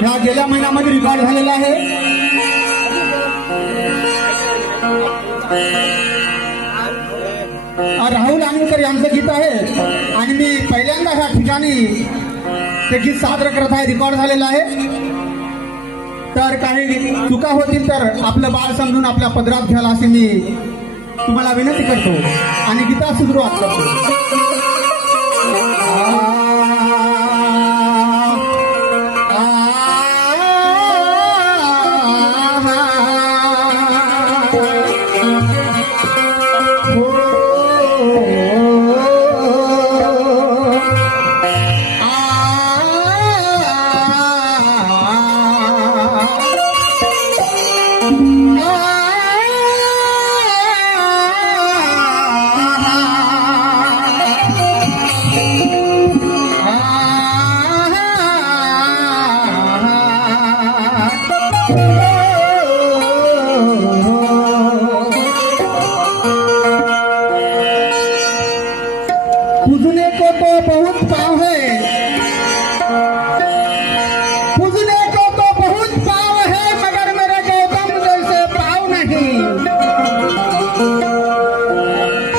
ह्या गेल्या महिन्यामध्ये रेकॉर्ड झालेला आहे. राहुल आंगकर यांचं गीत आहे आणि मी पहिल्यांदा ह्या ठिकाणी ते गीत सादर करत आहे. रेकॉर्ड झालेलं आहे. तर काही चुका होतील तर आपलं बाळ समजून आपल्या पदरात घ्याल अशी मी तुम्हाला विनंती करतो आणि गीता सुरुवात करतो. पूजने को तो बहुत पाव है, पूजने को तो बहुत पाव है, मगर मेरे गौतम जैसे पाव नहीं.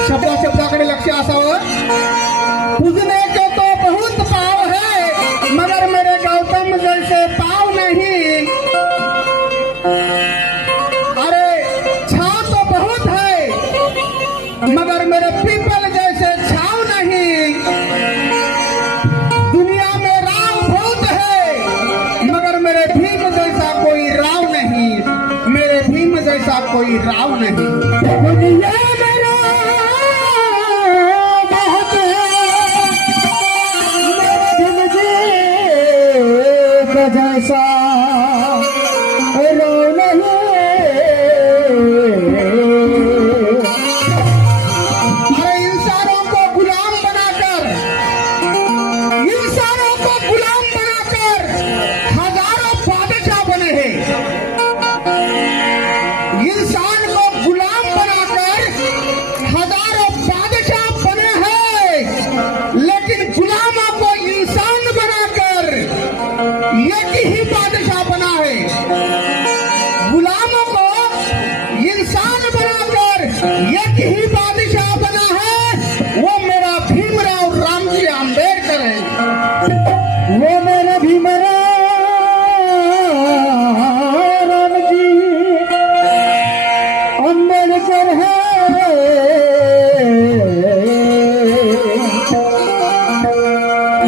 शब्दाकडे लक्ष असावं. पूजने को तो बहुत पाव है, मगर मेरे गौतम जैसे पाव नहीं. अरे छाव तो बहुत है, मगर मेरे पीपल जैसे छाव नहीं. दुनिया में राव बहुत है, मगर मेरे भीम जैसा कोई राव नहीं. मेरे भीम जैसा कोई राव नहीं. दुनिया में राव बहुत है, मेरे भीम जी जैसा राव नहीं. एक ही बादशाह बना है, वो मेरा भीमराव रामजी आंबेडकर है. वो मेरा भीमराव रामजी आंबेडकर है.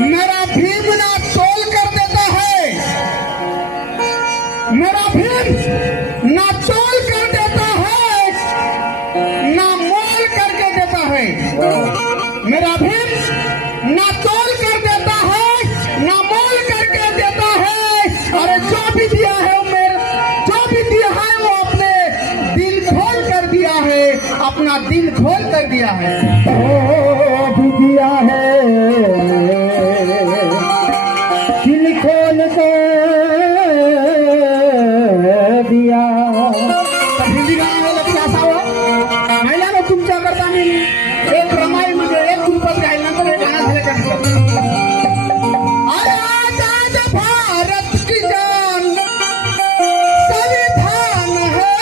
मेरा भीम ना तोल कर देता है, मेरा भीम ना तोल कर देता है, ना मोल करके देता है. मेरा भीम ना तोल कर देता है, ना मोल करके देता है. अरे जो भी दिया है जो भी दिया है वो अपने दिल खोल कर दिया है, अपना दिल खोल कर दिया है. जो भी दिया है दिल खोल कर दिया. हिंदी गाणं लक्ष असावं. महिलांना तुमच्या करता मी एक रमाई म्हणजे एक गुरुपद गायल्यानंतर हे गाणं झाल्याच्यानंतर आजाद भारत की जान संविधान है.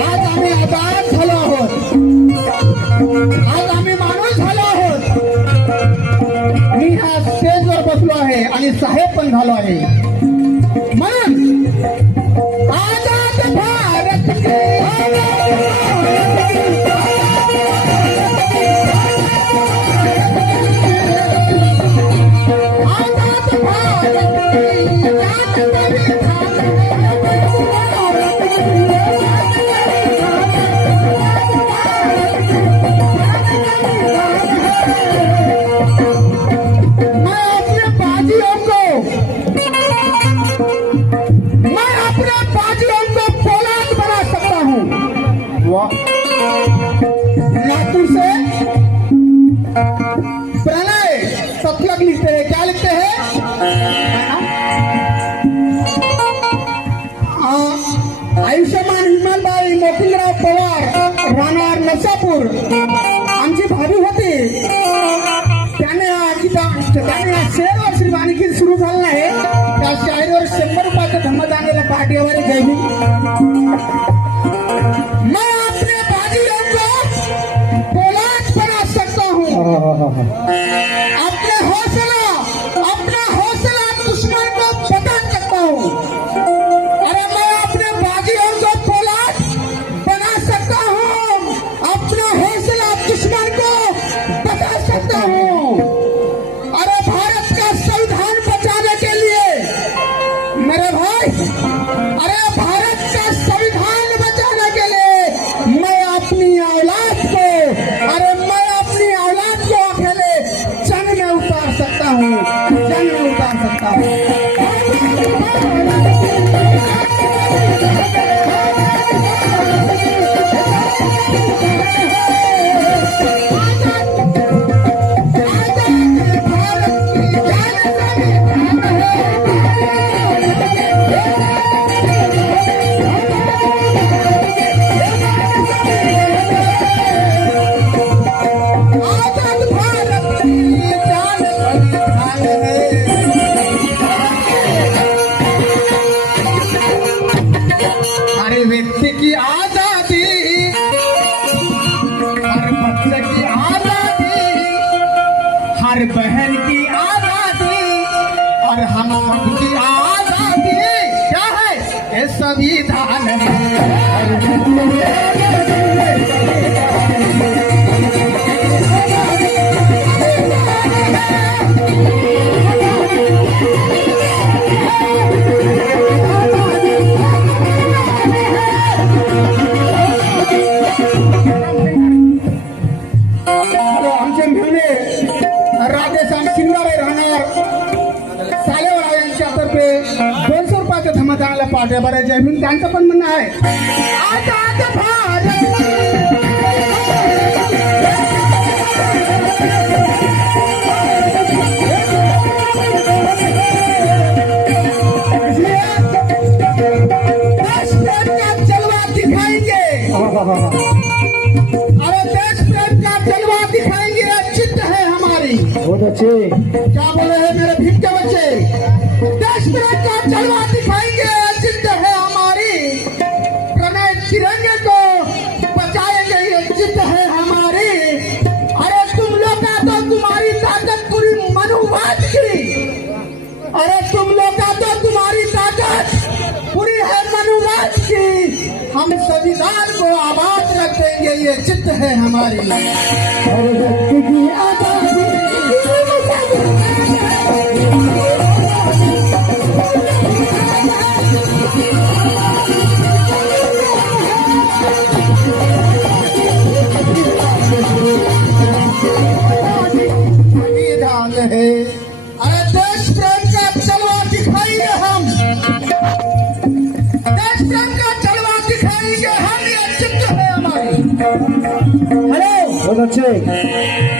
आज आम्ही आजाद झालो आहोत, आज आम्ही माणूस झालो आहोत. मी ह्या स्टेजवर बसलो आहे आणि साहेब पण झालो आहे. म्हणून आजाद भारत की आजाद भारत मैं अपने बाजियों को वाह लातूर से प्रणय सतलग लिखते हैं, क्या लिखते हैं? आयुष्यमान हिमालबाई मोतीराव पवार राहणार नसापूर आमची भाभी होती. त्याने शेअरवर श्री वाणिकी सुरू झालं आहे. त्या शायरीवर 100 रुपयाचं धम्मदानाला पाठीवर गैली. मैं अपने बाजियों को पोलाद बना सकता हूँ. अपना हौसला दुश्मन को बता सकता हूँ. अरे मैं अपने बाजियों को पोलाद बना सकता हूँ. अपना हौसला दुश्मन को बता सकता हूँ. अरे भारत का संविधान बचाने के लिए मेरे भाई, अरे भारत का संविधान बचाने के लिए मैं अपनी औलाद को, अरे मैं अपनी औलाद को अकेले जंग में उतार सकता हूँ, जंग में उतार सकता हूँ. आजाद भारत की जान बलिदान है. हर व्यक्ति की आजादी, हर बच्चे की आजादी, हर बहन की आजादी और हम सबकी आजादी क्या है? ये संविधान है. आमचे मेहणे राधेश्याम शिंगारे राहणार सालेवाडा यांच्यातर्फे 200 रुपयाच्या धम्मदानाला पाठ्या भरायचे आहे. म्हणून त्यांचं पण म्हणणं आहे आजाद देश प्रेम का जलवा दिखाएंगे. अरे देश प्रेम का जलवा दिखाएंगे. चित्त है हमारी. बहुत अच्छे. क्या बोले हैं मेरे भीम के बच्चे? देश प्रेम का जलवा दिखाएंगे. चित्त है हमारी. प्रणय तिरंगे को बचाएंगे. ये चित्त है हमारी. अरे तुम लोग का तो तुम्हारी ताकत पूरी मनुवाद की. अरे तुम लोग का तो तुम्हारी ताकत पूरी है मनुवाद की. हम संविधान को आबाद रख देंगे. ये चित्त है हमारी. हर व्यक्ति की आजादी. संविधान है. अरे देश प्रेम का जलवा दिखाएंगे हम. देश प्रेम का जलवा दिखाएंगे हम. ये चित्त है हमारी. हेलो बहुत अच्छे.